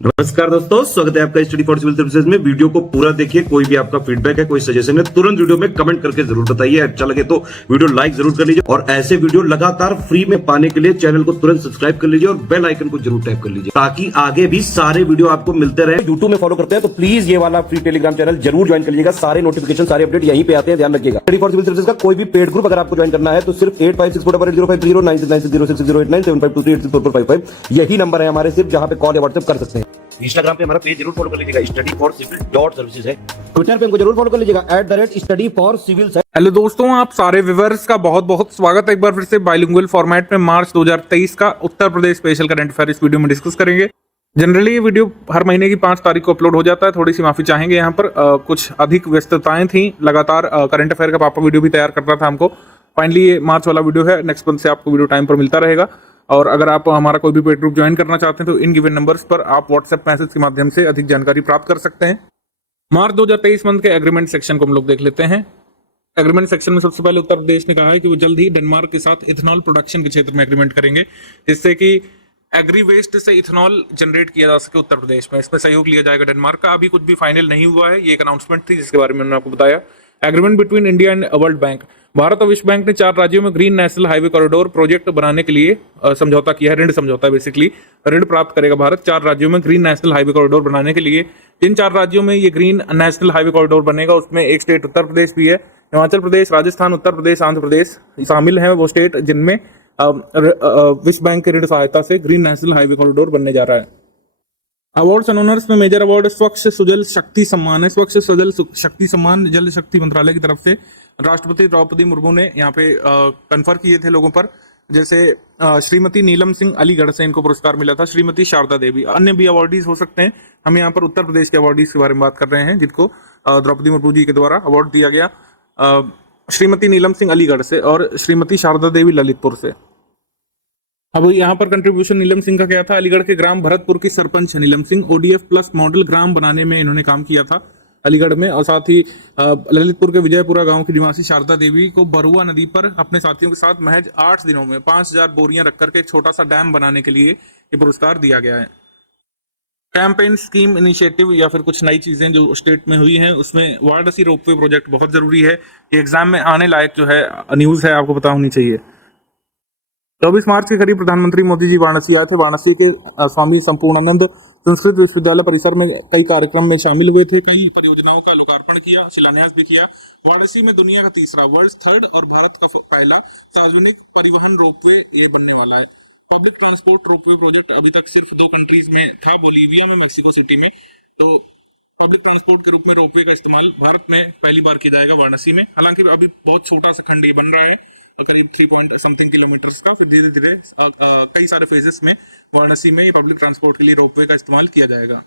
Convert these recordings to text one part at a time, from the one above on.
नमस्कार दोस्तों, स्वागत है आपका स्टडी फॉर सिविल सर्विसेज में। वीडियो को पूरा देखिए। कोई भी आपका फीडबैक है, कोई सजेशन है, तुरंत वीडियो में कमेंट करके जरूर बताइए। अच्छा लगे तो वीडियो लाइक जरूर कर लीजिए और ऐसे वीडियो लगातार फ्री में पाने के लिए चैनल को तुरंत सब्सक्राइब कर लीजिए और बेल आइकन को जरूर टैप कर लीजिए ताकि आगे भी सारे वीडियो आपको मिलते रहे। यूट्यूब में फॉलो करते हैं तो प्लीज ये वाला फ्री टेलीग्राम चैनल जरूर ज्वाइन कर लीजिएगा। सारे नोटिफिकेशन, सारे अपडेट यहीं पे आते हैं, ध्यान रखिएगा। स्टडी फॉर सिविल सर्विसेज का कोई भी पेड ग्रुप अगर आपको ज्वाइन करना है तो सिर्फ 856480560606097523864455 यही नंबर है हमारे, सिर्फ जहां पे कॉल या व्हाट्सएप कर सकते हैं। इंस्टाग्राम पे हमारा पेज जरूर फॉलो कर लीजिएगा, स्टडी फॉर सिविल .सर्विसेज है। ट्विटर पे हमको जरूर फॉलो कर लीजिएगा @study for civil। हेलो दोस्तों, आप सारे व्यूअर्स का बहुत बहुत स्वागत है एक बार फिर से बाइलिंगुअल फॉर्मेट में। मार्च 2023 का Uttar Pradesh special current affair इस वीडियो में डिस्कस करेंगे। जनरली ये वीडियो हर महीने की 5 तारीख को अपलोड हो जाता है। थोड़ी सी माफी चाहेंगे, यहाँ पर कुछ अधिक व्यस्तताएं थी। लगातार करंट अफेयर का पापा वीडियो भी तैयार करना था हमको। फाइनली ये मार्च वाला वीडियो है, नेक्स्ट मंथ से आपको वीडियो टाइम पर मिलता रहेगा। और अगर आप हमारा कोई भी पेड ग्रुप ज्वाइन करना चाहते हैं तो इन गिवन नंबर्स पर आप व्हाट्सएप मैसेज के माध्यम से अधिक जानकारी प्राप्त कर सकते हैं। मार्च 2023 मंथ के एग्रीमेंट सेक्शन को हम लोग देख लेते हैं। एग्रीमेंट सेक्शन में सबसे पहले उत्तर प्रदेश ने कहा है कि वो जल्द ही डेनमार्क के साथ इथेनॉल प्रोडक्शन के क्षेत्र में एग्रीमेंट करेंगे, जिससे कि एग्री वेस्ट से इथेनॉल जनरेट किया जा सके उत्तर प्रदेश में। इसमें सहयोग लिया जाएगा डेनमार्क का। अभी कुछ भी फाइनल नहीं हुआ है, ये एक अनाउंसमेंट थी जिसके बारे में मैंने आपको बताया। Agreement between India and world bank. Bharat और विश्व बैंक ने 4 राज्यों में green national highway corridor project बनाने के लिए समझौता किया है। ऋण समझौता, बेसिकली ऋण प्राप्त करेगा भारत 4 राज्यों में ग्रीन नेशनल हाईवे कॉरिडोर बनाने के लिए। जिन 4 राज्यों में ये ग्रीन नेशनल हाईवे कॉरिडोर बनेगा उसमें एक स्टेट उत्तर प्रदेश भी है। हिमाचल प्रदेश, राजस्थान, उत्तर प्रदेश, आंध्र प्रदेश शामिल हैं वो स्टेट जिनमें विश्व बैंक की ऋण सहायता से ग्रीन नेशनल हाईवे कॉरिडोर बनने जा रहा है। अवार्ड्स एंड ऑनर्स में मेजर अवार्ड स्वच्छ सुजल शक्ति सम्मान है। स्वच्छ सुजल शक्ति सम्मान जल शक्ति मंत्रालय की तरफ से राष्ट्रपति द्रौपदी मुर्मू ने यहाँ पे कन्फर किए थे लोगों पर। जैसे श्रीमती नीलम सिंह अलीगढ़ से इनको पुरस्कार मिला था, श्रीमती शारदा देवी। अन्य भी अवार्डीज हो सकते हैं। हम यहाँ पर उत्तर प्रदेश के अवार्डीज के बारे में बात कर रहे हैं जिनको द्रौपदी मुर्मू जी के द्वारा अवार्ड दिया गया। श्रीमती नीलम सिंह अलीगढ़ से और श्रीमती शारदा देवी ललितपुर से। अब यहाँ पर कंट्रीब्यूशन नीलम सिंह का क्या था? अलीगढ़ के ग्राम भरतपुर की सरपंच है नीलम सिंह। ODF प्लस मॉडल ग्राम बनाने में इन्होंने काम किया था अलीगढ़ में। और साथ ही ललितपुर के विजयपुरा गांव की निवासी शारदा देवी को बरुआ नदी पर अपने साथियों के साथ महज 8 दिनों में 5000 बोरियां रख करके एक छोटा सा डैम बनाने के लिए ये पुरस्कार दिया गया है। कैंपेन स्कीम इनिशिएटिव या फिर कुछ नई चीजें जो स्टेट में हुई हैं उसमें वाराणसी रोपवे प्रोजेक्ट बहुत जरूरी है। ये एग्जाम में आने लायक जो है न्यूज है, आपको पता होनी चाहिए। 24 मार्च के करीब प्रधानमंत्री मोदी जी वाराणसी आए थे। वाराणसी के स्वामी संपूर्णानंद संस्कृत विश्वविद्यालय परिसर में कई कार्यक्रम में शामिल हुए थे। कई परियोजनाओं का लोकार्पण किया, शिलान्यास भी किया। वाराणसी में दुनिया का तीसरा, वर्ल्ड थर्ड और भारत का पहला सार्वजनिक परिवहन रोपवे ये बनने वाला है। पब्लिक ट्रांसपोर्ट रोपवे प्रोजेक्ट अभी तक सिर्फ 2 कंट्रीज में था, बोलीविया में, मैक्सिको सिटी में। तो पब्लिक ट्रांसपोर्ट के रूप में रोपवे का इस्तेमाल भारत में पहली बार किया जाएगा वाराणसी में। हालांकि अभी बहुत छोटा सा खंड ये बन रहा है, करीब 3 किलोमीटर का। फिर धीरे धीरे कई सारे फेजेस में वाराणसी में पब्लिक ट्रांसपोर्ट के लिए रोपवे का इस्तेमाल किया जाएगा।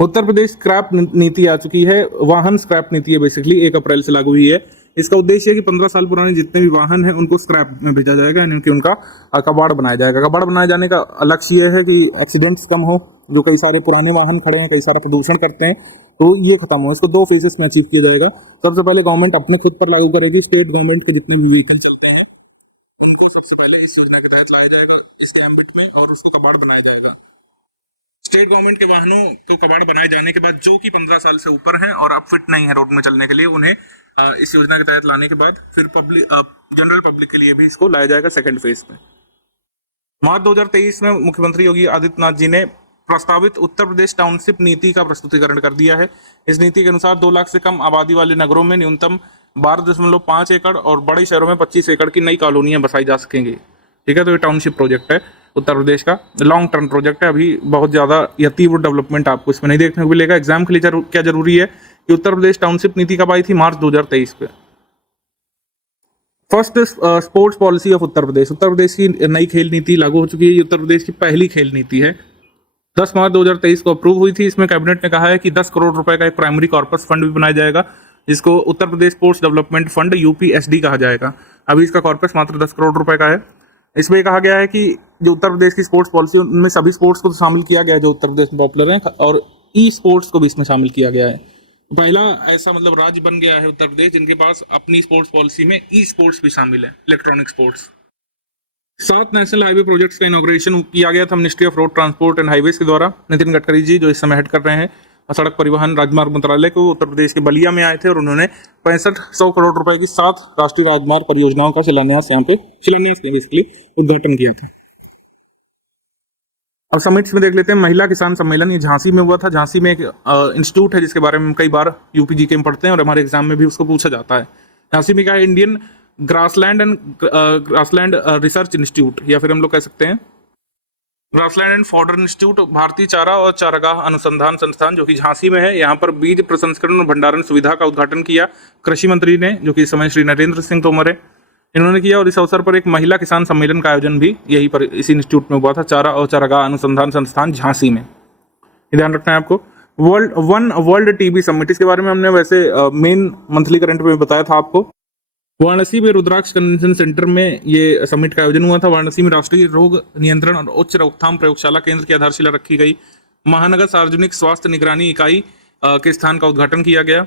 उत्तर प्रदेश स्क्रैप नीति आ चुकी है। वाहन स्क्रैप नीति है, बेसिकली 1 अप्रैल से लागू हुई है। इसका उद्देश्य है कि 15 साल पुराने जितने भी वाहन हैं उनको स्क्रैप में भेजा जाएगा, यानी कि उनका कबाड़ बनाया जाएगा। कबाड़ बनाए जाने का लक्ष्य ये है कि एक्सीडेंट्स कम हो। जो कई सारे पुराने वाहन खड़े हैं, कई सारा प्रदूषण करते हैं, तो ये खत्म हो। इसको 2 फेजेस में अचीव किया जाएगा। सबसे पहले गवर्नमेंट अपने खुद पर लागू करेगी। स्टेट गवर्नमेंट के जितने भी व्हीकल चलते हैं उनको सबसे पहले इस योजना के तहत लाया जाएगा इसके एम्बिट में, और उसको कबाड़ बनाया जाएगा। स्टेट गवर्नमेंट के वाहनों को कबाड़ बनाए जाने के बाद जो कि 15 साल से ऊपर हैं और अब फिट नहीं है रोड में चलने के लिए, उन्हें इस योजना के तहत लाने के बाद फिर जनरल पब्लिक के लिए भी इसको लाया जाएगा सेकंड फेज में। मार्च 2023 में मुख्यमंत्री योगी आदित्यनाथ जी ने प्रस्तावित उत्तर प्रदेश टाउनशिप नीति का प्रस्तुतिकरण कर दिया है। इस नीति के अनुसार 2 लाख से कम आबादी वाले नगरों में न्यूनतम 12.5 एकड़ और बड़े शहरों में 25 एकड़ की नई कॉलोनियां बसाई जा सकेंगी। ठीक है, तो ये टाउनशिप प्रोजेक्ट है उत्तर प्रदेश का, लॉन्ग टर्म प्रोजेक्ट है। अभी बहुत ज्यादा या तीव्र डेवलपमेंट आपको इसमें नहीं देखने को मिलेगा। एग्जाम के लिए क्या जरूरी है कि उत्तर प्रदेश टाउनशिप नीति कब आई थी? मार्च 2023 पे। First sports policy of Uttar Pradesh. Uttar Pradesh की नई खेल नीति लागू हो चुकी है। ये उत्तर प्रदेश की पहली खेल नीति है। 10 मार्च 2023 को अप्रूव हुई थी। इसमें कैबिनेट ने कहा है कि 10 करोड़ रुपए का एक प्राइमरी कॉर्पस फंड भी बनाया जाएगा, जिसको Uttar Pradesh sports development fund UPSD कहा जाएगा। अभी इसका कॉर्पस मात्र 10 करोड़ रुपए का है। इसमें कहा गया है कि जो उत्तर प्रदेश की स्पोर्ट्स पॉलिसी उनमें सभी स्पोर्ट्स को तो शामिल किया गया है जो उत्तर प्रदेश में पॉपुलर हैं, और ई स्पोर्ट्स को भी इसमें शामिल किया गया है। पहला ऐसा मतलब राज्य बन गया है उत्तर प्रदेश जिनके पास अपनी स्पोर्ट्स पॉलिसी में ई स्पोर्ट्स भी शामिल है, electronic sports. 7 national highway projects का इनॉग्रेशन किया गया था ministry of road transport and highways के द्वारा। नितिन गडकरी जी जो इस समय हेड कर रहे हैं सड़क परिवहन राजमार्ग मंत्रालय को, उत्तर प्रदेश के बलिया में आए थे और उन्होंने 6500 करोड़ रुपए की 7 राष्ट्रीय राजमार्ग परियोजनाओं का शिलान्यास बेसिकली उद्घाटन किया था। अब समिट्स में देख लेते हैं। महिला किसान सम्मेलन, ये झांसी में हुआ था। झांसी में एक इंस्टीट्यूट है जिसके बारे में हम कई बार यूपीजीके में पढ़ते हैं और हमारे एग्जाम में भी उसको पूछा जाता है। झांसी में क्या है? इंडियन ग्रासलैंड रिसर्च इंस्टीट्यूट, या फिर हम लोग कह सकते हैं ग्रासलैंड एंड फॉडर इंस्टीट्यूट, भारतीय चारा और चारागाह अनुसंधान संस्थान, जो कि झांसी में है। यहाँ पर बीज प्रसंस्करण और भंडारण सुविधा का उद्घाटन किया कृषि मंत्री ने, जो कि इस समय श्री नरेंद्र सिंह तोमर है, इन्होंने किया। और इस अवसर पर एक महिला किसान सम्मेलन का आयोजन भी यही पर इसी इंस्टीट्यूट में हुआ था, चारा और चारागाह अनुसंधान संस्थान झांसी में। ये ध्यान रखना है आपको। वर्ल्ड टीबी समिट, इसके बारे में हमने वैसे मेन मंथली करंट में बताया था आपको। वाराणसी में रुद्राक्ष कन्वेंशन सेंटर में ये समिट का आयोजन हुआ था। वाराणसी में राष्ट्रीय रोग नियंत्रण और उच्च रोकथाम प्रयोगशाला केंद्र की आधारशिला रखी गई। महानगर सार्वजनिक स्वास्थ्य निगरानी इकाई के स्थान का उद्घाटन किया गया।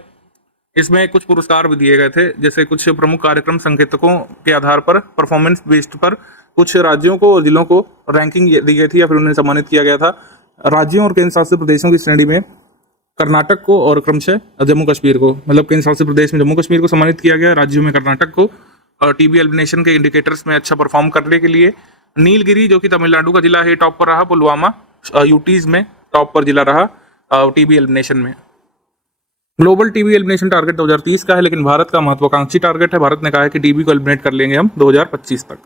इसमें कुछ पुरस्कार भी दिए गए थे, जैसे कुछ प्रमुख कार्यक्रम संकेतकों के आधार पर परफॉर्मेंस बेस्ड पर कुछ राज्यों को और जिलों को रैंकिंग दी गई थी या फिर उन्हें सम्मानित किया गया था। राज्यों और केंद्र शासित प्रदेशों की श्रेणी में कर्नाटक को और क्रमशः जम्मू कश्मीर को, मतलब केंद्र शासित प्रदेश में जम्मू कश्मीर को सम्मानित किया गया, राज्यों में कर्नाटक को, और टीबी एलिमिनेशन के इंडिकेटर्स में अच्छा परफॉर्म करने के लिए नीलगिरी जो कि तमिलनाडु का जिला है टॉप पर रहा। पुलवामा यूटीज में टॉप पर जिला रहा टीबी एलिमिनेशन में। ग्लोबल टीबी एलिमिनेशन टारगेट 2030 का है, लेकिन भारत का महत्वाकांक्षी टारगेट है। भारत ने कहा है कि टीबी को एलिमिनेट कर लेंगे हम 2025 तक।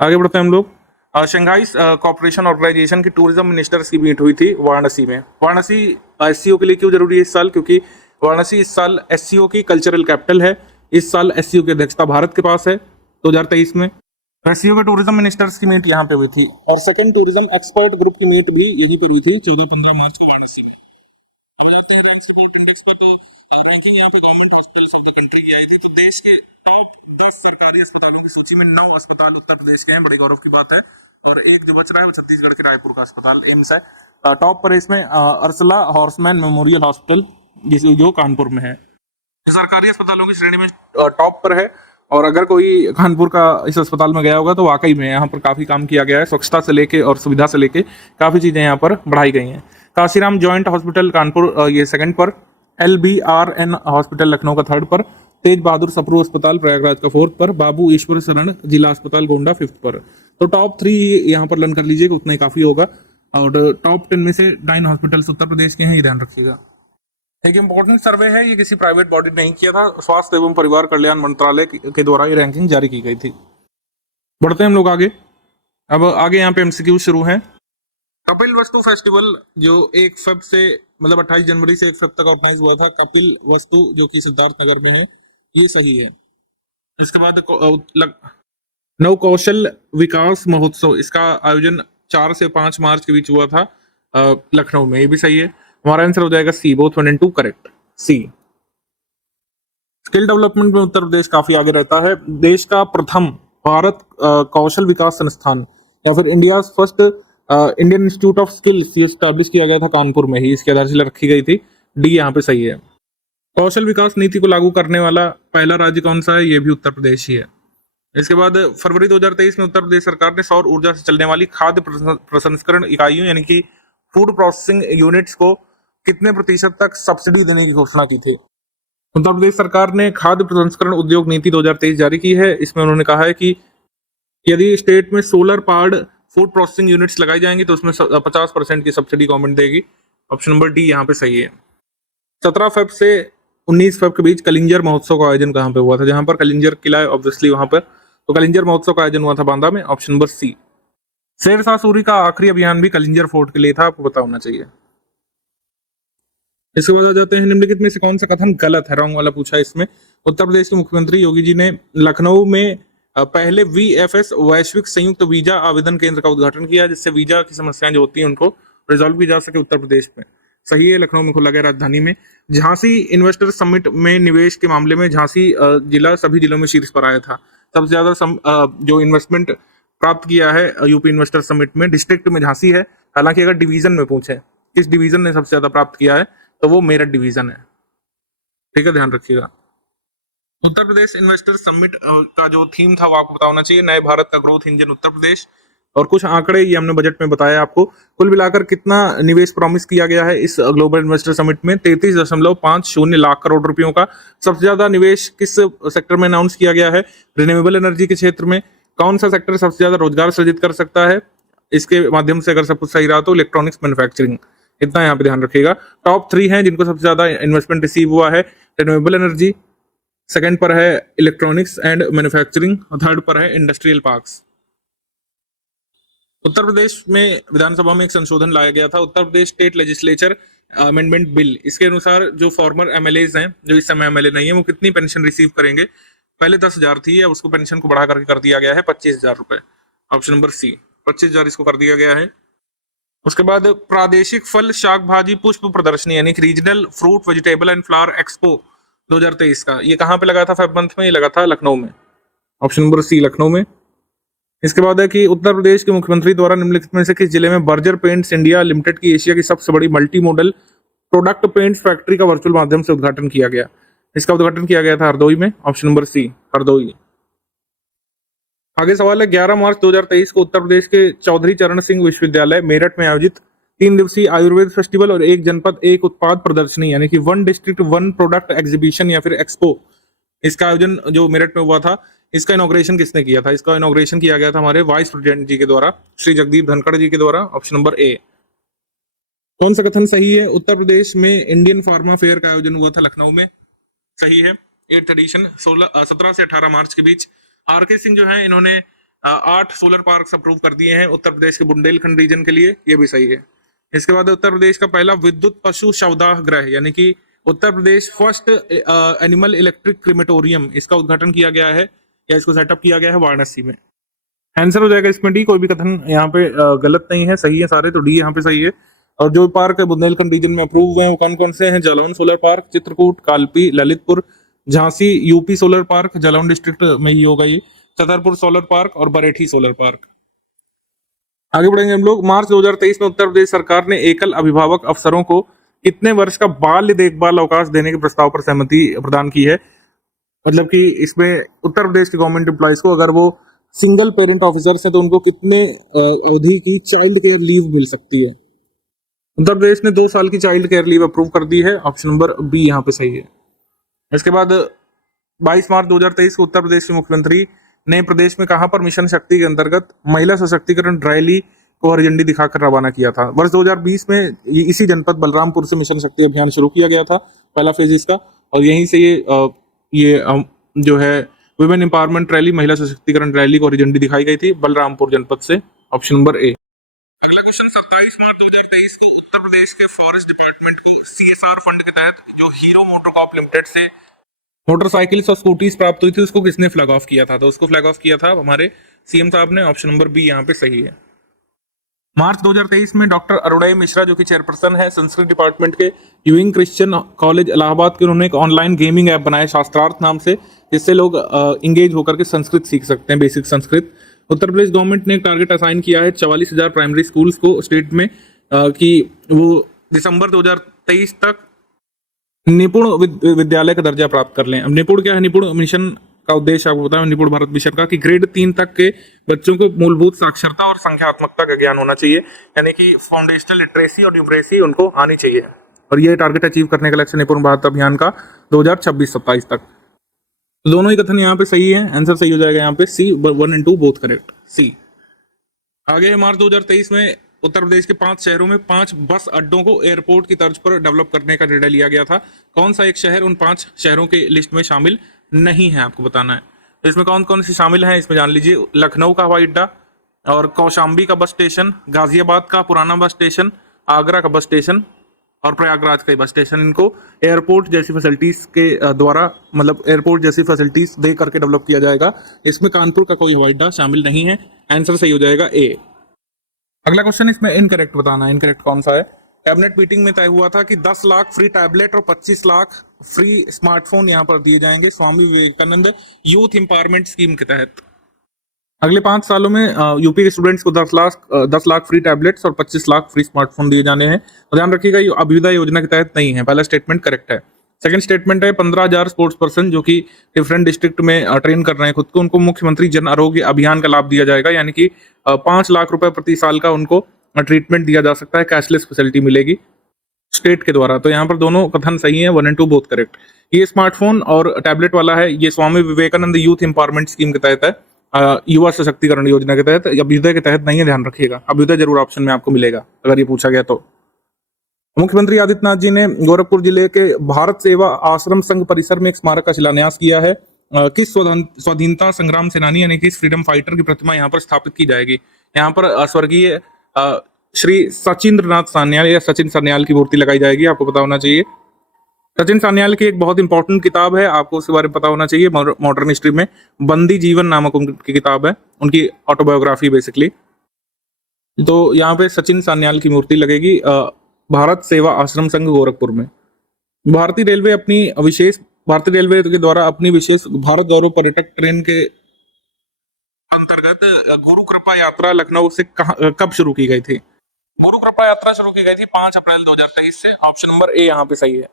आगे बढ़ते हैं हम लोग। शंघाई कॉर्पोरेशन ऑर्गेनाइजेशन की टूरिज्म मिनिस्टर्स की मीट हुई थी वाराणसी में। वाराणसी एससीओ के लिए क्यों जरूरी है इस साल? क्योंकि वाराणसी इस साल एससीओ की कल्चरल कैपिटल है। इस साल एससीओ की अध्यक्षता भारत के पास है 2023 में। एससीओ के टूरिज्म मिनिस्टर्स की मीट यहाँ पे हुई थी और सेकंड टूरिज्म एक्सपर्ट ग्रुप की मीट भी यहीं पर हुई थी 14-15 मार्च को वाराणसी में। रिपोर्ट इंडेक्स पर तो रैंकिंग यहाँ पे government hospitals of the country की आई थी। तो देश के टॉप 10 सरकारी अस्पतालों की सूची में 9 अस्पताल उत्तर प्रदेश के हैं, बड़ी गौरव की बात है। और एक जो बच रहा है वो छत्तीसगढ़ के रायपुर का अस्पताल एम्स है। टॉप पर इसमें अर्सला हॉर्समैन मेमोरियल हॉस्पिटल जो कानपुर में है, सरकारी अस्पतालों की श्रेणी में टॉप पर है। और अगर कोई कानपुर का इस अस्पताल में गया होगा तो वाकई में यहाँ पर काफी काम किया गया है, स्वच्छता से लेके और सुविधा से लेके काफी चीजें यहाँ पर बढ़ाई गई हैं। काशीराम जॉइंट हॉस्पिटल कानपुर ये सेकंड पर, LBRN हॉस्पिटल लखनऊ का थर्ड पर, तेज बहादुर सप्रू अस्पताल प्रयागराज का फोर्थ पर, बाबू ईश्वर शरण जिला अस्पताल गोंडा फिफ्थ पर। तो टॉप 3 यहाँ पर लर्न कर लीजिएगा, उतना ही काफी होगा। और टॉप 10 में से 9 हॉस्पिटल्स उत्तर प्रदेश के हैं, ये ध्यान रखिएगा। एक इंपॉर्टेंट सर्वे है, ये किसी प्राइवेट बॉडी ने नहीं किया था, स्वास्थ्य एवं परिवार कल्याण मंत्रालय के द्वारा ये रैंकिंग जारी की गई थी। बढ़ते हैं हम लोग आगे। अब आगे यहाँ पे एमसीक्यू शुरू है। कपिल वस्तु फेस्टिवल जो 1 फेब से मतलब 28 जनवरी से 1 फेब तक ऑर्गेनाइज हुआ था, कपिल वस्तु जो कि सिद्धार्थ नगर में है, ये सही है। इसके बाद नव कौशल विकास महोत्सव, इसका आयोजन 4 से 5 मार्च के बीच हुआ था लखनऊ में, ये भी सही है। हमारा आंसर हो जाएगा C, both 1 and 2 correct, C. Skill development में उत्तर प्रदेश काफी आगे रहता है। देश का प्रथम भारत कौशल विकास संस्थान या फिर India first Indian institute of skills ये स्टैब्लिश किया गया था कानपुर में ही, इसकी आधारशिला रखी गई थी। डी यहाँ पे सही है। कौशल विकास नीति को लागू करने वाला पहला राज्य कौन सा है? ये भी उत्तर प्रदेश ही है। इसके बाद फरवरी 2023 में उत्तर प्रदेश सरकार ने सौर ऊर्जा से चलने वाली खाद्य प्रसंस्करण इकाइयों यानी कि फूड प्रोसेसिंग यूनिट्स को कितने प्रतिशत तक सब्सिडी देने की घोषणा की थी? उत्तर प्रदेश सरकार ने खाद्य प्रसंस्करण उद्योग नीति 2023 जारी की है। इसमें उन्होंने कहा है कि यदि स्टेट में solar powered food processing units लगाई जाएंगी तो उसमें 50% की सब्सिडी गवर्नमेंट देगी। ऑप्शन नंबर डी यहाँ पे सही है। 17 फेब से 19 फेब के बीच कलिंजर महोत्सव का आयोजन कहाँ पे हुआ था? जहां पर कलिंजर किला है ऑब्वियसली वहां पर, तो कलिंजर महोत्सव का आयोजन हुआ था बांदा में। Option number C. Sher Shah Suri का आखिरी अभियान भी कलिंजर फोर्ट के लिए था, आपको पता होना चाहिए। इसके बाद आ जाते हैं निम्नलिखित में से कौन सा कथन गलत है? रॉन्ग वाला पूछा है इसमें। उत्तर प्रदेश के मुख्यमंत्री योगी जी ने लखनऊ में पहले VFS वैश्विक संयुक्त वीजा आवेदन केंद्र का उद्घाटन किया, जिससे वीजा की समस्याएं जो होती हैं उनको रिजॉल्व की जा सके उत्तर प्रदेश में। सही है, लखनऊ में खोला गया राजधानी में। झांसी इन्वेस्टर समिट में निवेश के मामले में झांसी जिला सभी जिलों में शीर्ष पर आया था। सबसे ज्यादा जो इन्वेस्टमेंट प्राप्त किया है यूपी इन्वेस्टर समिट में डिस्ट्रिक्ट में झांसी है। हालांकि अगर डिवीजन में पूछे किस डिवीजन ने सबसे ज्यादा प्राप्त किया है तो वो मेरठ डिवीजन है। ठीक है, ध्यान रखिएगा। उत्तर प्रदेश इन्वेस्टर समिट का जो थीम था वो आपको पता होना चाहिए, नए भारत का ग्रोथ इंजन उत्तर प्रदेश। और कुछ आंकड़े ये हमने बजट में बताया आपको। कुल मिलाकर कितना निवेश प्रॉमिस किया गया है इस ग्लोबल इन्वेस्टर समिट में? 33.50 लाख करोड़ रुपयों का। सबसे ज्यादा निवेश किस सेक्टर में अनाउंस किया गया है? रिन्यूएबल एनर्जी के क्षेत्र में। कौन सा सेक्टर सबसे ज्यादा रोजगार सृजित कर सकता है इसके माध्यम से? अगर सब कुछ सही रहा तो इलेक्ट्रॉनिक्स मैन्युफैक्चरिंग। इतना यहाँ पे ध्यान रखिएगा। टॉप 3 हैं जिनको सबसे ज्यादा इन्वेस्टमेंट रिसीव हुआ है। रिन्यूएबल एनर्जी, सेकंड पर है इलेक्ट्रॉनिक्स एंड मैन्युफैक्चरिंग, और थर्ड पर है इंडस्ट्रियल पार्क्स। उत्तर प्रदेश में विधानसभा में एक संशोधन लाया गया था, Uttar Pradesh state legislature amendment bill. इसके अनुसार जो फॉर्मर एमएलएज हैं, जो इस समय एमएलए नहीं है, वो कितनी पेंशन रिसीव करेंगे? पहले 10,000 थी, अब उसको पेंशन को बढ़ा करके कर दिया गया है 25,000 रुपए। ऑप्शन नंबर सी, 25,000 इसको कर दिया गया है। उसके बाद प्रादेशिक फल शाक भाजी पुष्प प्रदर्शनी यानी कि regional fruit vegetable and flower expo 2023 का, ये कहाँ पे लगा था? फेब मंथ में। ये लगा था लखनऊ में। ऑप्शन नंबर सी, लखनऊ में। इसके बाद है कि उत्तर प्रदेश के मुख्यमंत्री द्वारा निम्नलिखित में से किस जिले में बर्जर पेंट्स इंडिया लिमिटेड की एशिया की सबसे बड़ी multi modal product paints factory का वर्चुअल माध्यम से उद्घाटन किया गया? इसका उद्घाटन किया गया था हरदोई में। Option number C, Hardoi. आगे सवाल है, 11 मार्च 2023 को उत्तर प्रदेश के चौधरी चरण सिंह विश्वविद्यालय मेरठ में आयोजित 3 दिवसीय आयुर्वेद फेस्टिवल और एक जनपद एक उत्पाद प्रदर्शनी यानी कि one district one product exhibition या फिर एक्सपो, इसका आयोजन जो मेरठ में हुआ था, इसका इनॉग्रेशन किसने किया था? इसका इनॉग्रेशन किया गया था हमारे वाइस प्रेसिडेंट जी के द्वारा, श्री जगदीप धनखड़ जी के द्वारा। Option number A. कौन सा कथन सही है? उत्तर प्रदेश में इंडियन फार्मा फेयर का आयोजन हुआ था लखनऊ में। सही है। 8th एडिशन 17 से 18 मार्च के बीच। आरके सिंह जो है, इन्होंने 8 सोलर पार्क अप्रूव कर दिए हैं उत्तर प्रदेश के बुंदेलखंड रीजन के लिए, ये भी सही है। इसके बाद उत्तर प्रदेश का पहला विद्युत पशु शवदाह गृह यानी कि Uttar Pradesh first animal electric crematorium, इसका उद्घाटन किया गया है या इसको सेटअप किया गया है वाराणसी में। आंसर हो जाएगा इसमें डी। कोई भी कथन यहाँ पे गलत नहीं है, सही है सारे, तो डी यहाँ पे सही है। और जो पार्क है बुंदेलखंड रीजन में अप्रूव हुए हैं वो कौन कौन से हैं? Jalaun solar park, Chitrakoot, Kalpi, Lalitpur, Jhansi UP solar park, Jalaun district में ही होगा ये, छतरपुर सोलर पार्क और बरेठी सोलर पार्क। आगे बढ़ेंगे हम लोग। मार्च 2023 में उत्तर प्रदेश सरकार ने एकल अभिभावक अफसरों को कितने वर्ष का बाल्य देखभाल अवकाश देने के प्रस्ताव पर सहमति प्रदान की है? मतलब कि इसमें उत्तर प्रदेश के गवर्नमेंट एम्प्लॉयज को, अगर वो सिंगल पेरेंट ऑफिसर्स हैं, तो उनको कितने अवधि की चाइल्ड केयर लीव मिल सकती है? उत्तर प्रदेश ने 2 साल की चाइल्ड केयर लीव अप्रूव कर दी है। ऑप्शन नंबर बी यहाँ पे सही है। इसके बाद 22 मार्च 2023 को उत्तर प्रदेश के मुख्यमंत्री ने प्रदेश में कहां पर मिशन शक्ति के अंतर्गत महिला सशक्तिकरण रैली को हरी झंडी दिखाकर रवाना किया था? वर्ष 2020 में इसी जनपद बलरामपुर से मिशन शक्ति अभियान शुरू किया गया था, पहला फेज इसका, और यहीं से ये जो है वुमेन एम्पावरमेंट रैली, महिला सशक्तिकरण रैली को हरी झंडी दिखाई गई थी बलरामपुर जनपद से। Option number A. अगला क्वेश्चन 27 मार्च 2023 को उत्तर प्रदेश के फॉरेस्ट डिपार्टमेंट को सीएसआर फंड के तहत जो हीरो मोटरकॉर्प लिमिटेड से मोटरसाइकिल्स और स्कूटीज प्राप्त हुई थी, उसको किसने फ्लैग ऑफ किया था? तो उसको फ्लैग ऑफ किया था हमारे सीएम साहब ने। ऑप्शन नंबर बी यहाँ पे सही है। मार्च 2023 में डॉक्टर अरुणय मिश्रा जो कि चेयरपर्सन है संस्कृत डिपार्टमेंट के यूइंग क्रिश्चियन कॉलेज इलाहाबाद के, उन्होंने एक ऑनलाइन गेमिंग ऐप बनाया शास्त्रार्थ नाम से, जिससे लोग इंगेज होकर के संस्कृत सीख सकते हैं, बेसिक संस्कृत। उत्तर प्रदेश गवर्नमेंट ने एक टारगेट असाइन किया है 44,000 प्राइमरी स्कूल्स को स्टेट में कि वो दिसंबर 2023 तक निपुण विद्यालय का दर्जा प्राप्त कर लें। अब निपुण क्या है? निपुण मिशन का उद्देश्य आपको बताया, निपुण भारत मिशन का, कि ग्रेड 3 तक के बच्चों को मूलभूत साक्षरता और संख्यात्मकता का ज्ञान होना चाहिए, यानी कि फाउंडेशनल लिटरेसी और न्यूमरेसी उनको आनी चाहिए। और ये टारगेट अचीव करने का लक्ष्य निपुण भारत अभियान का 2026-27 तक। तो दोनों ही कथन यहाँ पे सही है, आंसर सही हो जाएगा यहाँ पे सी, 1 and 2 बोथ करेक्ट, सी। आगे मार्च 2023 में उत्तर प्रदेश के 5 शहरों में 5 बस अड्डों को एयरपोर्ट की तर्ज पर डेवलप करने का निर्णय लिया गया था। कौन सा एक शहर उन 5 शहरों के लिस्ट में शामिल नहीं है, आपको बताना है। तो इसमें कौन कौन सी शामिल है, इसमें जान लीजिए। लखनऊ का हवाई अड्डा, और कौशाम्बी का बस स्टेशन, गाजियाबाद का पुराना बस स्टेशन, आगरा का बस स्टेशन और प्रयागराज का बस स्टेशन, इनको एयरपोर्ट जैसी फैसिलिटीज के द्वारा, मतलब एयरपोर्ट जैसी फैसिलिटीज दे करके डेवलप किया जाएगा। इसमें कानपुर का कोई हवाई अड्डा शामिल नहीं है, आंसर सही हो जाएगा ए। अगला क्वेश्चन इसमें इनकरेक्ट बताना है, इनकरेक्ट कौन सा है। कैबिनेट मीटिंग में तय हुआ था कि 10 लाख फ्री टैबलेट और 25 लाख फ्री स्मार्टफोन यहां पर दिए जाएंगे Swami Vivekananda youth empowerment scheme के तहत। अगले 5 सालों में यूपी के स्टूडेंट्स को 10 लाख फ्री टैबलेट्स और 25 लाख फ्री स्मार्टफोन दिए जाने हैं। और ध्यान रखिएगा ये अभ्युदय योजना के तहत नहीं है, पहला स्टेटमेंट करेक्ट है। सेकंड स्टेटमेंट है 15,000 स्पोर्ट्स पर्सन जो कि डिफरेंट डिस्ट्रिक्ट में ट्रेन कर रहे हैं खुद को, उनको मुख्यमंत्री जन आरोग्य अभियान का लाभ दिया जाएगा, यानी कि 5 लाख रुपए प्रति साल का उनको ट्रीटमेंट दिया जा सकता है, कैशलेस फैसिलिटी मिलेगी स्टेट के द्वारा। तो यहाँ पर दोनों कथन सही है, 1 एंड 2 बोथ करेक्ट। ये स्मार्टफोन और टैबलेट वाला है, ये Swami Vivekananda youth empowerment scheme के तहत है, युवा सशक्तिकरण योजना के तहत, अभ्युदय के तहत नहीं है, ध्यान रखिएगा। अभ्युदय जरूर ऑप्शन में आपको मिलेगा अगर ये पूछा गया तो। मुख्यमंत्री आदित्यनाथ जी ने गोरखपुर जिले के भारत सेवा आश्रम संघ परिसर में एक स्मारक का शिलान्यास किया है। किस स्वाधीनता संग्राम सेनानी यानी कि फ्रीडम फाइटर की प्रतिमा यहाँ पर स्थापित की जाएगी। यहाँ पर स्वर्गीय श्री सचिंद्रनाथ सान्याल या सचिन सान्याल की मूर्ति लगाई जाएगी, आपको पता होना चाहिए। सचिन सान्याल की एक बहुत इंपॉर्टेंट किताब है, आपको उसके बारे में पता होना चाहिए, मॉडर्न हिस्ट्री में बंदी जीवन नामक उनकी किताब है, उनकी ऑटोबायोग्राफी बेसिकली। तो यहाँ पे सचिन सान्याल की मूर्ति लगेगी भारत सेवा आश्रम संघ गोरखपुर में। भारतीय रेलवे के द्वारा अपनी विशेष भारत गौरव पर्यटक ट्रेन के अंतर्गत गुरु कृपा यात्रा लखनऊ से कब शुरू की गई थी। गुरु कृपा यात्रा शुरू की गई थी 5 अप्रैल 2023 से, ऑप्शन नंबर ए यहाँ पे सही है।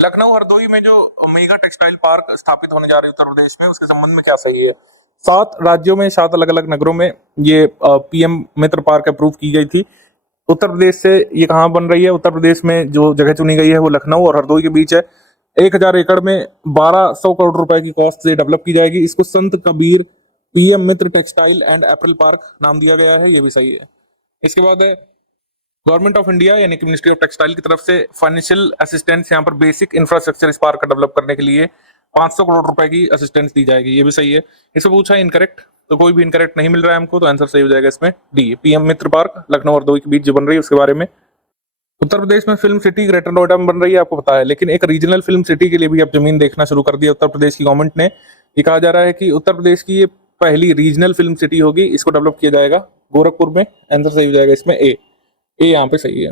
लखनऊ हरदोई में जो मेगा टेक्सटाइल पार्क स्थापित होने जा रही है उत्तर प्रदेश में, उसके संबंध में क्या सही है। 7 राज्यों में 7 अलग अलग नगरों में ये पीएम मित्र पार्क अप्रूव की गई थी। उत्तर प्रदेश से ये कहाँ बन रही है, उत्तर प्रदेश में जो जगह चुनी गई है वो लखनऊ और हरदोई के बीच है। 1000 एकड़ में 1200 करोड़ रुपए की कॉस्ट से डेवलप की जाएगी। इसको संत Kabir PM Mitra textile and apparel park नाम दिया गया है, ये भी सही है। इसके बाद है गवर्नमेंट ऑफ इंडिया यानी कि मिनिस्ट्री ऑफ टेक्सटाइल की तरफ से फाइनेंशियल असिस्टेंस यहाँ पर बेसिक इंफ्रास्ट्रक्चर इस पार्क का डेवलप करने के लिए 500 करोड़ रुपए की असिस्टेंस दी जाएगी, ये भी सही है। इसमें पूछा है इनकरेक्ट, तो कोई भी इनकरेक्ट नहीं मिल रहा है हमको, तो आंसर सही हो जाएगा इसमें डी, पीएम मित्र पार्क लखनऊ और हरदोई के बीच जो बन रही है उसके बारे में। उत्तर प्रदेश में फिल्म सिटी ग्रेटर नोएडा में बन रही है, आपको पता है, लेकिन एक रीजनल फिल्म सिटी के लिए भी अब जमीन देखना शुरू कर दिया उत्तर प्रदेश की गवर्नमेंट ने। ये कहा जा रहा है कि उत्तर प्रदेश की ये पहली रीजनल फिल्म सिटी होगी, इसको डेवलप किया जाएगा गोरखपुर में, आंसर सही हो जाएगा इसमें ए यहाँ पे सही है।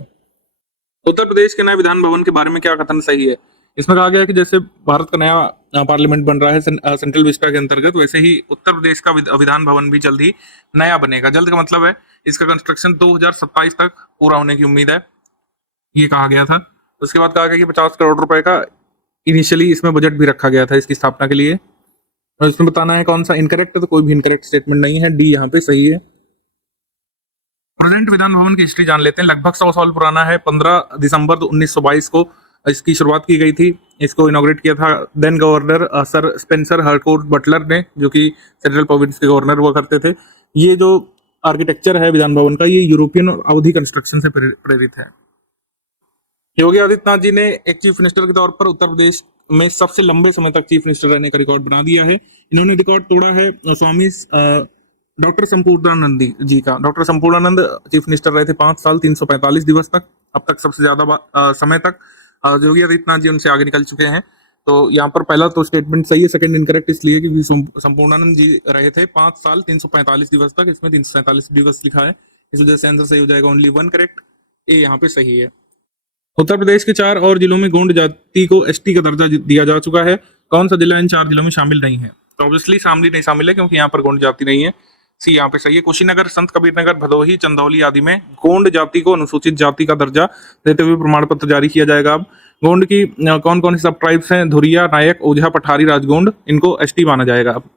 उत्तर प्रदेश के नए विधान भवन के बारे में क्या कथन सही है। इसमें कहा गया है कि जैसे भारत का नया पार्लियामेंट बन रहा है सेंट्रल विस्टा के अंतर्गत, वैसे ही उत्तर प्रदेश का विधान भवन भी जल्द ही नया बनेगा। जल्द का मतलब है इसका कंस्ट्रक्शन 2027 तक पूरा होने की उम्मीद है, ये कहा गया था। उसके बाद कहा गया कि 50 करोड़ रुपए का इनिशियली इसमें बजट भी रखा गया था इसकी स्थापना के लिए। और इसमें बताना है कौन सा इनकरेक्ट है, तो कोई भी इनकरेक्ट स्टेटमेंट नहीं है, डी यहाँ पे सही है। प्रेजेंट विधान भवन की हिस्ट्री जान लेते हैं। लगभग 100 साल पुराना है। 15 दिसंबर 1922 को इसकी शुरुआत की गई थी। इसको इनॉग्रेट किया था then governor sir Spencer Harcourt Butler ने, जो कि सेंट्रल प्रोविंस के गवर्नर हुआ करते थे। ये जो आर्किटेक्चर है विधान भवन का, ये यूरोपियन और अवधि कंस्ट्रक्शन से प्रेरित है। योगी आदित्यनाथ जी ने एक चीफ मिनिस्टर के तौर पर उत्तर प्रदेश में सबसे लंबे समय तक चीफ मिनिस्टर रहने का रिकॉर्ड बना दिया है। इन्होंने रिकॉर्ड तोड़ा है स्वामी डॉक्टर संपूर्णानंद जी का। डॉक्टर संपूर्णानंद चीफ मिनिस्टर रहे थे 5 साल 345 दिवस तक। अब तक सबसे ज्यादा समय तक योगी आदित्यनाथ जी उनसे आगे निकल चुके हैं। तो यहाँ पर पहला तो स्टेटमेंट सही है, सेकंड इनकरेक्ट इसलिए कि संपूर्णानंद जी रहे थे 5 साल 345 दिवस तक, इसमें 347 दिवस लिखा है, इस वजह से आंसर सही हो जाएगा, ओनली 1 करेक्ट, ए यहाँ पे सही है। उत्तर प्रदेश के 4 और जिलों में गोंड जाति को एसटी का दर्जा दिया जा चुका है। कौन सा जिला इन 4 जिलों में शामिल नहीं है। तो ऑब्वियसली शामली नहीं शामिल है क्योंकि यहाँ पर गोंड जाति नहीं है, सी यहाँ पे सही है। कुशीनगर, संत कबीर नगर, भदोही, चंदौली आदि में गोंड जाति को अनुसूचित जाति का दर्जा देते हुए प्रमाण पत्र जारी किया जाएगा। अब गोंड की कौन कौन सी सब ट्राइब्स हैं, धुरिया, नायक, ओझा, पठारी, राजगोंड, इनको एसटी माना जाएगा। अब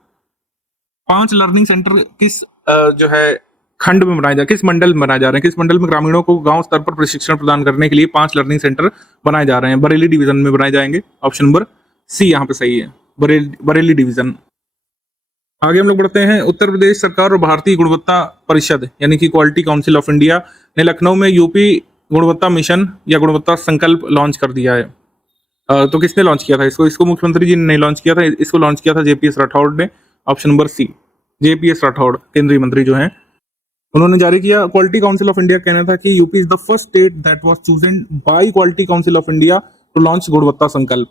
5 लर्निंग सेंटर किस जो है खंड में बनाए जा, किस मंडल में बनाए जा रहे हैं, किस मंडल में ग्रामीणों को गांव स्तर पर प्रशिक्षण प्रदान करने के लिए 5 लर्निंग सेंटर बनाए जा रहे हैं। बरेली डिवीजन में बनाए जाएंगे, ऑप्शन नंबर सी यहाँ पे सही है, बरेली डिवीजन। आगे हम लोग बढ़ते हैं। उत्तर प्रदेश सरकार और भारतीय गुणवत्ता परिषद यानी कि क्वालिटी काउंसिल ऑफ इंडिया ने लखनऊ में यूपी गुणवत्ता मिशन या गुणवत्ता संकल्प लॉन्च कर दिया है। तो किसने लॉन्च किया था इसको? इसको मुख्यमंत्री जी ने नहीं लॉन्च किया था, इसको लॉन्च किया था जेपीएस राठौड़ ने, option number C, JPS Rathore केंद्रीय मंत्री जो हैं उन्होंने जारी किया। क्वालिटी काउंसिल ऑफ इंडिया कहना था कि UP is the first state that was chosen by Quality Council of India to launch गुणवत्ता संकल्प।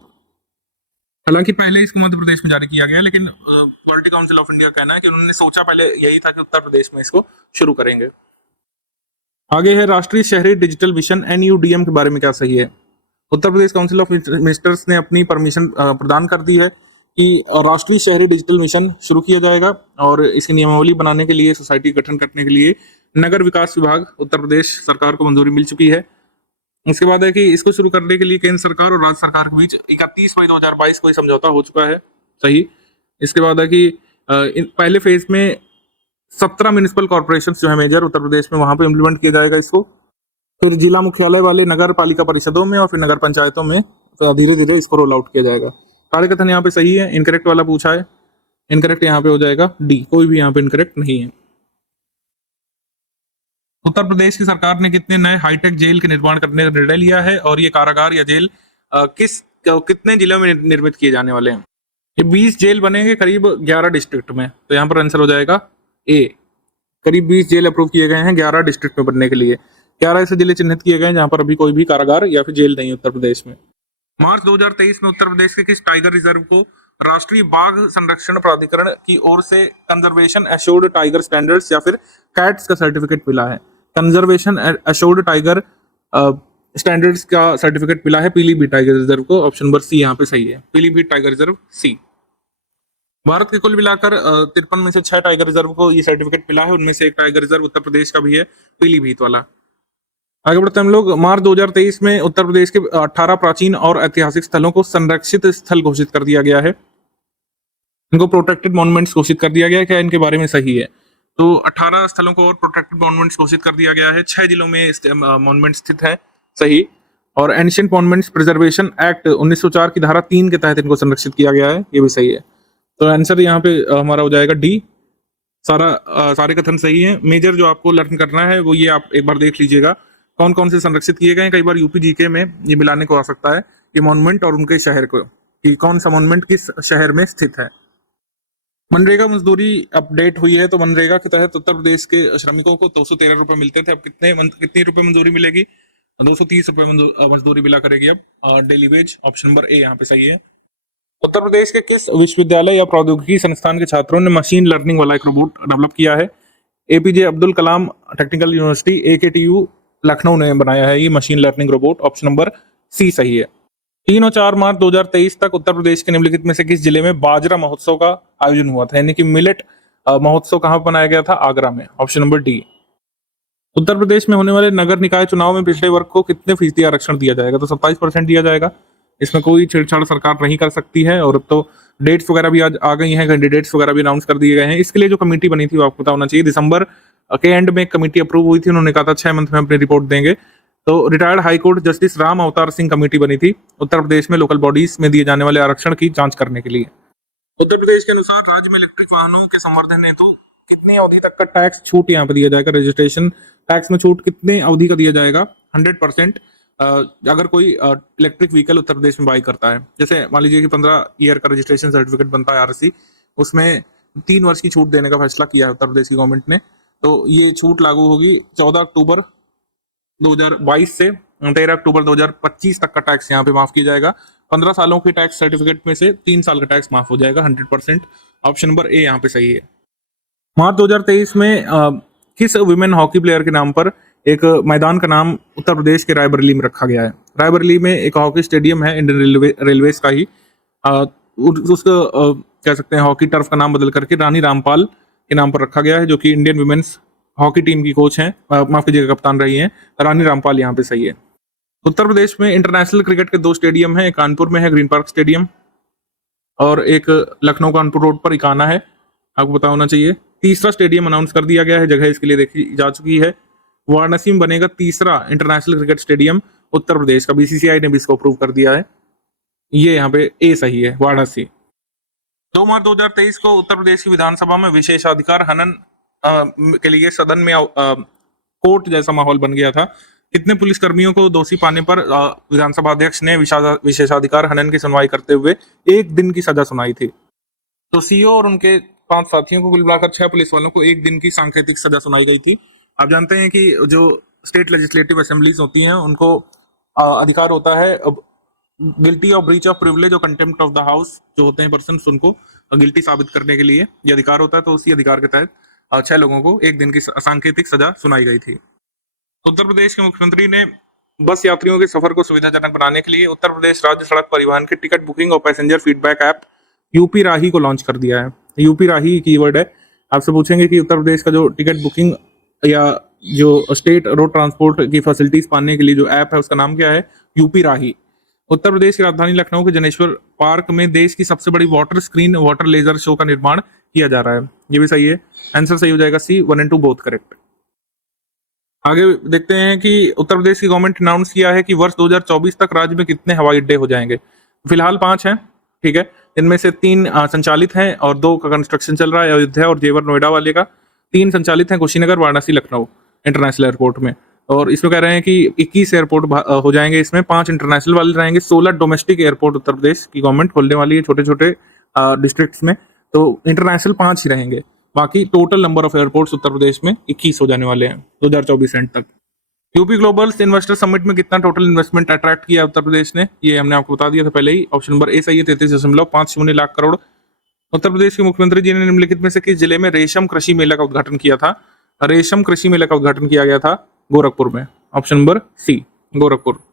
हालांकि पहले इसको मध्य प्रदेश में जारी किया गया, लेकिन क्वालिटी काउंसिल ऑफ इंडिया कहना है कि उन्होंने सोचा पहले यही था कि उत्तर प्रदेश में इसको शुरू करेंगे। आगे है राष्ट्रीय शहरी डिजिटल मिशन एनयूडीएम के बारे में क्या सही है। Uttar Pradesh council of ministers ने अपनी परमिशन प्रदान कर दी है कि राष्ट्रीय शहरी डिजिटल मिशन शुरू किया जाएगा और इसकी नियमावली बनाने के लिए, सोसाइटी गठन करने के लिए नगर विकास विभाग उत्तर प्रदेश सरकार को मंजूरी मिल चुकी है। उसके बाद है कि इसको शुरू करने के लिए केंद्र सरकार और राज्य सरकार के बीच 31 मई 2022 को ये समझौता हो चुका है। सही। इसके बाद है कि पहले फेज में 17 म्युनिसिपल कॉर्पोरेशन जो है मेजर उत्तर प्रदेश में, वहां पे इम्प्लीमेंट किया जाएगा इसको। फिर जिला मुख्यालय वाले नगर पालिका परिषदों में और फिर नगर पंचायतों में तो धीरे धीरे इसको रोल आउट किया जाएगा। सारे कथन यहाँ पे सही है। इनकरेक्ट वाला पूछा है, इनकरेक्ट यहाँ पे हो जाएगा डी, कोई भी यहाँ पे इनकरेक्ट नहीं है। उत्तर प्रदेश की सरकार ने कितने नए हाईटेक जेल के निर्माण करने का निर्णय लिया है और ये कारागार या जेल कितने जिलों में निर्मित किए जाने वाले हैं? ये 20 जेल बनेंगे करीब 11 डिस्ट्रिक्ट में, तो यहाँ पर आंसर हो जाएगा ए। करीब 20 जेल अप्रूव किए गए हैं 11 डिस्ट्रिक्ट में बनने के लिए। 11 ऐसे जिले चिन्हित किए गए हैं जहां पर अभी कोई भी कारागार या फिर जेल नहीं है उत्तर प्रदेश में। मार्च 2023 में उत्तर प्रदेश के किस टाइगर रिजर्व को राष्ट्रीय बाघ संरक्षण प्राधिकरण की ओर से कंजर्वेशन एश्योर्ड टाइगर स्टैंडर्ड्स या फिर कैट्स का सर्टिफिकेट मिला है? कंजर्वेशन एश्योर्ड टाइगर स्टैंडर्ड्स का सर्टिफिकेट मिला है पीलीभीत टाइगर रिजर्व को। ऑप्शन नंबर सी यहाँ पे सही है, पीलीभीत टाइगर रिजर्व सी। भारत के कुल मिलाकर 53 में से 6 टाइगर रिजर्व को ये सर्टिफिकेट मिला है, उनमें से एक टाइगर रिजर्व उत्तर प्रदेश का भी है, पीलीभीत वाला। आगे बढ़ते हैं हम लोग। मार्च 2023 में उत्तर प्रदेश के 18 प्राचीन और ऐतिहासिक स्थलों को संरक्षित स्थल घोषित कर दिया गया है। इनको प्रोटेक्टेड मॉन्यूमेंट्स घोषित कर दिया गया है। क्या इनके बारे में सही है? तो 18 स्थलों को और प्रोटेक्टेड मॉन्यूमेंट्स घोषित कर दिया गया है। 6 जिलों में मॉन्यूमेंट स्थित है। सही। और एंशिएंट मॉन्यूमेंट्स प्रिजर्वेशन एक्ट 1904 की धारा 3 के तहत इनको संरक्षित किया गया है, ये भी सही है। तो आंसर यहाँ पे हमारा हो जाएगा डी। सारे कथन सही है। मेजर जो आपको लर्न करना है वो ये आप एक बार देख लीजिएगा कौन कौन से संरक्षित किए गए हैं। कई बार यूपी जीके में ये मिलाने को आ सकता है ये मॉन्यूमेंट और उनके शहर को, कि कौन सा मॉन्यूमेंट किस शहर में स्थित है। मनरेगा मजदूरी अपडेट हुई है, तो मनरेगा के तहत उत्तर प्रदेश के श्रमिकों को 213 रुपए मिलते थे, अब कितनी रुपए मंजूरी मिलेगी? 230 रुपए मजदूरी मिला करेगी अब daily veg. Option number A यहाँ पे सही है। उत्तर प्रदेश के किस विश्वविद्यालय या प्रौद्योगिकी संस्थान के छात्रों ने मशीन लर्निंग वाला एक रोबोट डेवलप किया है? APJ Abdul Kalam technical university AKTU Lucknow ने बनाया है ये machine learning robot. Option number C सही है। 3 और 4 मार्च 2023 तक उत्तर प्रदेश के निम्नलिखित में से किस जिले में बाजरा महोत्सव का आयोजन हुआ था? यानी कि मिलेट महोत्सव कहाँ पर बनाया गया था? आगरा में। Option number D. Uttar Pradesh में होने वाले नगर निकाय चुनाव में पिछड़े वर्ग को कितने फीसदी आरक्षण दिया जाएगा? तो 27% दिया जाएगा। इसमें कोई छेड़छाड़ सरकार नहीं कर सकती है। और अब तो डेट्स वगैरह भी आज आ गई हैं, कैंडिडेट्स वगैरह भी अनाउंस कर दिए गए हैं। इसके लिए जो कमेटी बनी थी वो आपको पता होना चाहिए। दिसंबर के एंड में एक कमेटी अप्रूव हुई थी, उन्होंने कहा था 6 मंथ में अपनी रिपोर्ट देंगे। तो retired high court justice Ram Avtar Singh committee बनी थी उत्तर प्रदेश में लोकल बॉडीज में दिए जाने वाले आरक्षण की जांच करने के लिए। उत्तर प्रदेश के अनुसार राज्य में इलेक्ट्रिक वाहनों के संवर्धन हेतु कितनी अवधि तक का टैक्स छूट यहाँ पे दिया जाएगा? रजिस्ट्रेशन टैक्स में छूट कितने अवधि का दिया जाएगा? 100% अगर कोई इलेक्ट्रिक व्हीकल उत्तर प्रदेश में बाई करता है। जैसे मान लीजिए कि 15 ईयर का रजिस्ट्रेशन सर्टिफिकेट बनता है RC, उसमें 3 वर्ष की छूट देने का फैसला किया है उत्तर प्रदेश की गवर्नमेंट ने। तो ये छूट लागू होगी 14 अक्टूबर 2022 से 13 अक्टूबर 2025 तक का टैक्स यहाँ पे माफ किया जाएगा। 15 सालों के टैक्स सर्टिफिकेट में से 3 साल का टैक्स माफ हो जाएगा 100%। ऑप्शन नंबर ए यहाँ पे सही है। मार्च 2023 में किस वुमेन हॉकी प्लेयर के नाम पर एक मैदान का नाम उत्तर प्रदेश के रायबरेली में रखा गया है? रायबरेली में एक हॉकी स्टेडियम है इंडियन रेलवेज का ही, उसको कह सकते हैं हॉकी टर्फ का नाम बदल करके रानी रामपाल के नाम पर रखा गया है, जो कि इंडियन वुमेन्स हॉकी टीम की कोच हैं, माफ कीजिएगा कप्तान रही हैं। रानी रामपाल यहाँ पे सही है। उत्तर प्रदेश में इंटरनेशनल क्रिकेट के 2 स्टेडियम हैं, एक कानपुर में है ग्रीन पार्क स्टेडियम और एक लखनऊ कानपुर रोड पर इकाना है, आपको पता होना चाहिए। तीसरा स्टेडियम अनाउंस कर दिया गया है, जगह इसके लिए देखी जा चुकी है। वाराणसी में बनेगा तीसरा international cricket stadium Uttar Pradesh का, BCCI ने भी इसको अप्रूव कर दिया है। ये यहाँ पे ए सही है, वाराणसी। 2 मार्च 2023 को उत्तर प्रदेश की विधानसभा में विशेषाधिकार हनन के लिए सदन में कोर्ट जैसा माहौल बन गया था। कितने पुलिसकर्मियों को दोषी पाने पर विधानसभा अध्यक्ष ने विशेषाधिकार हनन की सुनवाई करते हुए 1 दिन की सजा सुनाई थी? तो सीओ और उनके 5 साथियों को कुल मिलाकर 6 पुलिस वालों को 1 दिन की सांकेतिक सजा सुनाई गई थी। आप जानते हैं कि जो स्टेट लेजिस्लेटिव असेंबलीज होती हैं उनको अधिकार होता है guilty of breach of privilege और कंटेम्प्ट ऑफ द हाउस, जो होते हैं पर्सन, उनको गिल्टी साबित करने के लिए ये अधिकार होता है। तो उसी अधिकार के तहत 6 लोगों को 1 दिन की सांकेतिक सजा सुनाई गई थी। उत्तर प्रदेश के मुख्यमंत्री ने बस यात्रियों के सफर को सुविधाजनक बनाने के लिए उत्तर प्रदेश राज्य सड़क परिवहन के टिकट बुकिंग और पैसेंजर फीडबैक ऐप यूपी राही को लॉन्च कर दिया है। यूपी राही कीवर्ड है। आपसे पूछेंगे कि उत्तर प्रदेश का जो टिकट बुकिंग या जो स्टेट रोड ट्रांसपोर्ट की फैसिलिटीज पाने के लिए जो ऐप है उसका नाम क्या है, यूपी राही। उत्तर प्रदेश की राजधानी लखनऊ के जनेश्वर पार्क में देश की सबसे बड़ी water screen water laser show का निर्माण किया जा रहा है। ये भी सही है, आंसर सही हो जाएगा सी, 1 and 2 बोथ करेक्ट। आगे देखते हैं कि उत्तर प्रदेश की गवर्नमेंट अनाउंस किया है कि वर्ष 2024 तक राज्य में कितने हवाई अड्डे हो जाएंगे। फिलहाल 5 हैं, ठीक है, इनमें से 3 संचालित हैं और 2 का कंस्ट्रक्शन चल रहा है, अयोध्या और जेवर नोएडा वाले का। 3 संचालित हैं, कुशीनगर, वाराणसी, लखनऊ इंटरनेशनल एयरपोर्ट में। और इसमें कह रहे हैं कि 21 एयरपोर्ट हो जाएंगे, इसमें 5 इंटरनेशनल वाले रहेंगे, 16 डोमेस्टिक एयरपोर्ट उत्तर प्रदेश की गवर्नमेंट खोलने वाली है छोटे छोटे डिस्ट्रिक्ट्स में, तो इंटरनेशनल 5 ही रहेंगे। बाकी टोटल नंबर ऑफ एयरपोर्ट्स उत्तर प्रदेश में 21 हो जाने वाले हैं 2024 एंड तक। यूपी ग्लोबल इन्वेस्टर समिट में कितना टोटल इन्वेस्टमेंट अट्रैक्ट किया उत्तर प्रदेश ने, ये हमने आपको बता दिया था पहले ही। ऑप्शन नंबर ए सही है, 33.50 लाख करोड़। उत्तर प्रदेश के मुख्यमंत्री जी ने निम्नलिखित में से किस जिले में रेशम कृषि मेला का उद्घाटन किया था। रेशम कृषि मेला का उद्घाटन किया गया था गोरखपुर में। Option number C, Gorakhpur.